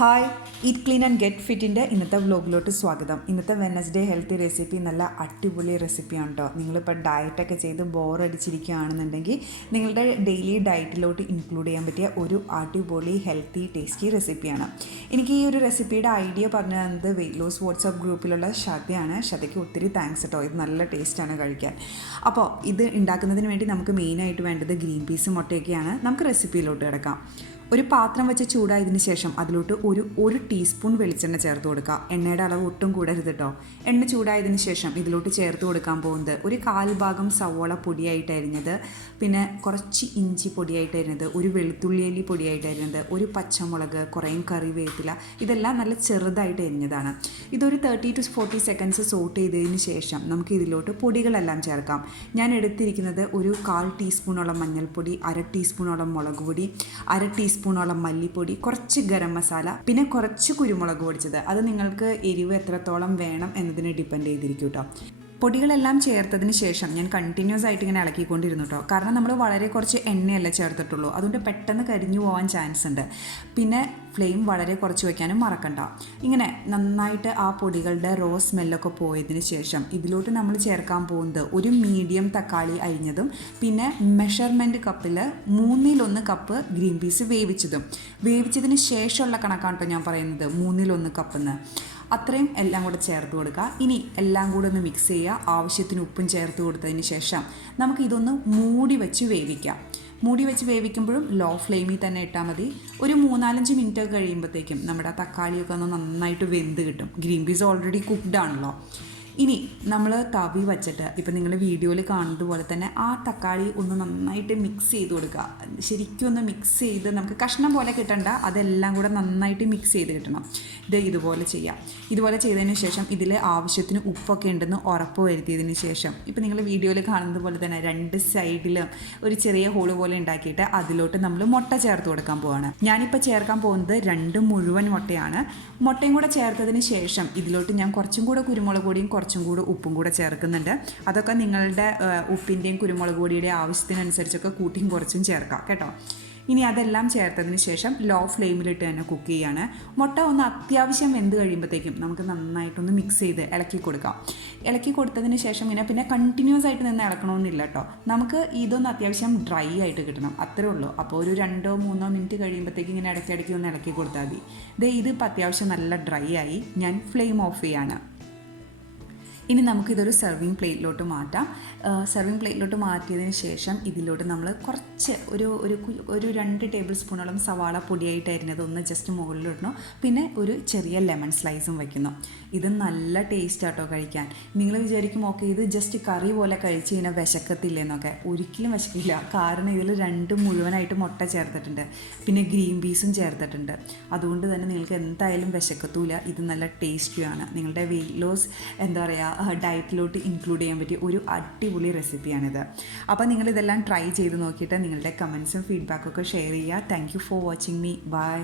Hi, eat clean and get ഫിറ്റിൻ്റെ ഇന്നത്തെ വ്ലോഗിലോട്ട് സ്വാഗതം. ഇന്നത്തെ വെനസ്ഡേ ഹെൽത്തി റെസിപ്പി നല്ല അടിപൊളി റെസിപ്പിയാണ് കേട്ടോ. നിങ്ങളിപ്പോൾ ഡയറ്റൊക്കെ ചെയ്ത് ബോറടിച്ചിരിക്കുകയാണെന്നുണ്ടെങ്കിൽ നിങ്ങളുടെ ഡെയിലി ഡയറ്റിലോട്ട് ഇൻക്ലൂഡ് ചെയ്യാൻ പറ്റിയ ഒരു അടിപൊളി ഹെൽത്തി ടേസ്റ്റി റെസിപ്പിയാണ്. എനിക്ക് ഈ ഒരു റെസിപ്പിയുടെ ഐഡിയ പറഞ്ഞു തന്നത് വെയിറ്റ് ലോസ് വാട്സാപ്പ് ഗ്രൂപ്പിലുള്ള ഷതയാണ്. ഷതയ്ക്ക് ഒത്തിരി താങ്ക്സ് കേട്ടോ. ഇത് നല്ല ടേസ്റ്റാണ് കഴിക്കാൻ. അപ്പോൾ ഇത് ഉണ്ടാക്കുന്നതിന് വേണ്ടി നമുക്ക് മെയിനായിട്ട് വേണ്ടത് ഗ്രീൻ പീസും മുട്ടയൊക്കെയാണ്. നമുക്ക് റെസിപ്പിയിലോട്ട് കിടക്കാം. ഒരു പാത്രം വെച്ച് ചൂടായതിന് ശേഷം അതിലോട്ട് ഒരു ടീസ്പൂൺ വെളിച്ചെണ്ണ ചേർത്ത് കൊടുക്കുക. എണ്ണയുടെ അളവ് ഒട്ടും കൂടരുത് കേട്ടോ. എണ്ണ ചൂടായതിന് ശേഷം ഇതിലോട്ട് ചേർത്ത് കൊടുക്കാൻ പോകുന്നത് ഒരു 1/4 ഭാഗം സവോള പൊടിയായിട്ട് അരിഞ്ഞത്, പിന്നെ കുറച്ച് ഇഞ്ചി പൊടിയായിട്ട് അരിഞ്ഞത്, ഒരു വെളുത്തുള്ളിയല്ലി പൊടിയായിട്ട് അരിഞ്ഞത്, ഒരു പച്ചമുളക്, കുറേയും കറിവേപ്പില, ഇതെല്ലാം നല്ല ചെറുതായിട്ട് അരിഞ്ഞതാണ്. ഇതൊരു 30 to 40 സെക്കൻഡ്സ് സോട്ട് ചെയ്തതിന് ശേഷം നമുക്ക് ഇതിലോട്ട് പൊടികളെല്ലാം ചേർക്കാം. ഞാൻ എടുത്തിരിക്കുന്നത് ഒരു 1/4 ടീസ്പൂണോളം മഞ്ഞൾപ്പൊടി, 1/2 ടീസ്പൂണോളം മുളക് പൊടി, 1/2 ടീസ്പൂണോളം മല്ലിപ്പൊടി, കുറച്ച് ഗരം മസാല, പിന്നെ കുറച്ച് കുരുമുളക് പൊടിച്ചത്. അത് നിങ്ങൾക്ക് എരിവ് എത്രത്തോളം വേണം എന്നതിനെ ഡിപ്പെൻഡ് ചെയ്തിരിക്കും കേട്ടോ. പൊടികളെല്ലാം ചേർത്തതിന് ശേഷം ഞാൻ കണ്ടിന്യൂസ് ആയിട്ട് ഇങ്ങനെ ഇളക്കിക്കൊണ്ടിരുന്നു കേട്ടോ. കാരണം നമ്മൾ വളരെ കുറച്ച് എണ്ണയല്ല ചേർത്തിട്ടുള്ളൂ, അതുകൊണ്ട് പെട്ടെന്ന് കരിഞ്ഞു പോകാൻ ചാൻസ് ഉണ്ട്. പിന്നെ ഫ്ലെയിം വളരെ കുറച്ച് വയ്ക്കാനും മറക്കണ്ട. ഇങ്ങനെ നന്നായിട്ട് ആ പൊടികളുടെ റോ സ്മെല്ലൊക്കെ പോയതിന് ശേഷം ഇതിലോട്ട് നമ്മൾ ചേർക്കാൻ പോകുന്നത് ഒരു മീഡിയം തക്കാളി അരിഞ്ഞതും, പിന്നെ മെഷർമെൻറ്റ് കപ്പിൽ 1/3 കപ്പ് ഗ്രീൻ പീസ് വേവിച്ചതിന് ശേഷമുള്ള കണക്കാണ് കേട്ടോ ഞാൻ പറയുന്നത്, 1/3 കപ്പെന്ന്. അത്രയും എല്ലാം കൂടെ ചേർത്ത് കൊടുക്കുക. ഇനി എല്ലാം കൂടെ ഒന്ന് മിക്സ് ചെയ്യുക. ആവശ്യത്തിന് ഉപ്പും ചേർത്ത് കൊടുത്തതിന് ശേഷം നമുക്ക് ഇതൊന്ന് മൂടി വെച്ച് വേവിക്കാം. മൂടി വെച്ച് വേവിക്കുമ്പോഴും ലോ ഫ്ലെയിമിൽ തന്നെ ഇട്ടാൽ മതി. ഒരു 3-4 മിനിറ്റ് കഴിയുമ്പോഴത്തേക്കും നമ്മുടെ തക്കാളിയൊക്കെ ഒന്ന് നന്നായിട്ട് വെന്ത് കിട്ടും. ഗ്രീൻ പീസ് ഓൾറെഡി കുക്ക്ഡ് ആണല്ലോ. ഇനി നമ്മൾ തവി വച്ചിട്ട് ഇപ്പം നിങ്ങൾ വീഡിയോയിൽ കാണുന്നത് പോലെ തന്നെ ആ തക്കാളി ഒന്ന് നന്നായിട്ട് മിക്സ് ചെയ്ത് കൊടുക്കുക. ശരിക്കും ഒന്ന് മിക്സ് ചെയ്ത്, നമുക്ക് കഷ്ണം പോലെ കിട്ടണ്ട, അതെല്ലാം കൂടെ നന്നായിട്ട് മിക്സ് ചെയ്ത് കിട്ടണം. ഇതുപോലെ ചെയ്യാം. ഇതുപോലെ ചെയ്തതിന് ശേഷം ഇതിൽ ആവശ്യത്തിന് ഉപ്പൊക്കെ ഉണ്ടെന്ന് ഉറപ്പ് വരുത്തിയതിന് ശേഷം ഇപ്പം നിങ്ങൾ വീഡിയോയിൽ കാണുന്നത് പോലെ തന്നെ 2 സൈഡിലും ഒരു ചെറിയ ഹോള് പോലെ ഉണ്ടാക്കിയിട്ട് അതിലോട്ട് നമ്മൾ മുട്ട ചേർത്ത് കൊടുക്കാൻ പോവാണ്. ഞാനിപ്പോൾ ചേർക്കാൻ പോകുന്നത് 2 മുഴുവൻ മുട്ടയാണ്. മുട്ടയും കൂടെ ചേർത്തതിന് ശേഷം ഇതിലോട്ട് ഞാൻ കുറച്ചും കൂടെ കുരുമുളക് പൊടിയും കുറച്ചും കൂടെ ഉപ്പും കൂടെ ചേർക്കുന്നുണ്ട്. അതൊക്കെ നിങ്ങളുടെ ഉപ്പിൻ്റെയും കുരുമുളക് പൊടിയുടെയും ആവശ്യത്തിനനുസരിച്ചൊക്കെ കൂട്ടിയും കുറച്ചും ചേർക്കാം കേട്ടോ. ഇനി അതെല്ലാം ചേർത്തതിന് ശേഷം ലോ ഫ്ലെയിമിലിട്ട് തന്നെ കുക്ക് ചെയ്യാണ്. മുട്ട ഒന്ന് അത്യാവശ്യം വെന്ത് കഴിയുമ്പോഴത്തേക്കും നമുക്ക് നന്നായിട്ടൊന്ന് മിക്സ് ചെയ്ത് ഇളക്കി കൊടുക്കാം. ഇളക്കി കൊടുത്തതിന് ശേഷം പിന്നെ കണ്ടിന്യൂസ് ആയിട്ട് നിന്ന് ഇളക്കണമെന്നില്ല കേട്ടോ. നമുക്ക് ഇതൊന്ന് അത്യാവശ്യം ഡ്രൈ ആയിട്ട് കിട്ടണം, അത്രേ ഉള്ളൂ. അപ്പോൾ ഒരു 2-3 മിനിറ്റ് കഴിയുമ്പോഴത്തേക്കും ഇങ്ങനെ ഇടയ്ക്കിടയ്ക്ക് ഒന്ന് ഇളക്കി കൊടുത്താൽ മതി. ഇതിപ്പോൾ അത്യാവശ്യം നല്ല ഡ്രൈ ആയി. ഞാൻ ഫ്ലെയിം ഓഫ് ചെയ്യാണ്. ഇനി നമുക്കിതൊരു സെർവിങ് പ്ലേറ്റിലോട്ട് മാറ്റാം. സെർവിങ് പ്ലേറ്റിലോട്ട് മാറ്റിയതിന് ശേഷം ഇതിലോട്ട് നമ്മൾ കുറച്ച് ഒരു 2 ടേബിൾ സ്പൂണോളം സവാള പൊടിയായിട്ട് അരിഞ്ഞത് ഒന്ന് ജസ്റ്റ് മുകളിലിടണം. പിന്നെ ഒരു ചെറിയ ലെമൺ സ്ലൈസും വയ്ക്കുന്നു. ഇത് നല്ല ടേസ്റ്റ് ആട്ടോ കഴിക്കാൻ. നിങ്ങൾ വിചാരിക്കും ഓക്കെ ഇത് ജസ്റ്റ് കറി പോലെ കഴിച്ച് കഴിഞ്ഞാൽ വിശക്കത്തില്ലെന്നൊക്കെ. ഒരിക്കലും വിശക്കില്ല. കാരണം ഇതിൽ 2 മുഴുവനായിട്ട് മുട്ട ചേർത്തിട്ടുണ്ട്, പിന്നെ ഗ്രീൻ പീസും ചേർത്തിട്ടുണ്ട്. അതുകൊണ്ട് തന്നെ നിങ്ങൾക്ക് എന്തായാലും വിശക്കത്തൂല. ഇത് നല്ല ടേസ്റ്റിയാണ്. നിങ്ങളുടെ വെയിറ്റ് ലോസ് ഡയറ്റിലോട്ട് ഇൻക്ലൂഡ് ചെയ്യാൻ പറ്റിയ ഒരു അടിപൊളി റെസിപ്പിയാണിത്. അപ്പോൾ നിങ്ങളിതെല്ലാം ട്രൈ ചെയ്ത് നോക്കിയിട്ട് നിങ്ങളുടെ കമൻസും ഫീഡ്ബാക്കൊക്കെ ഷെയർ ചെയ്യുക. Thank you for watching me. By.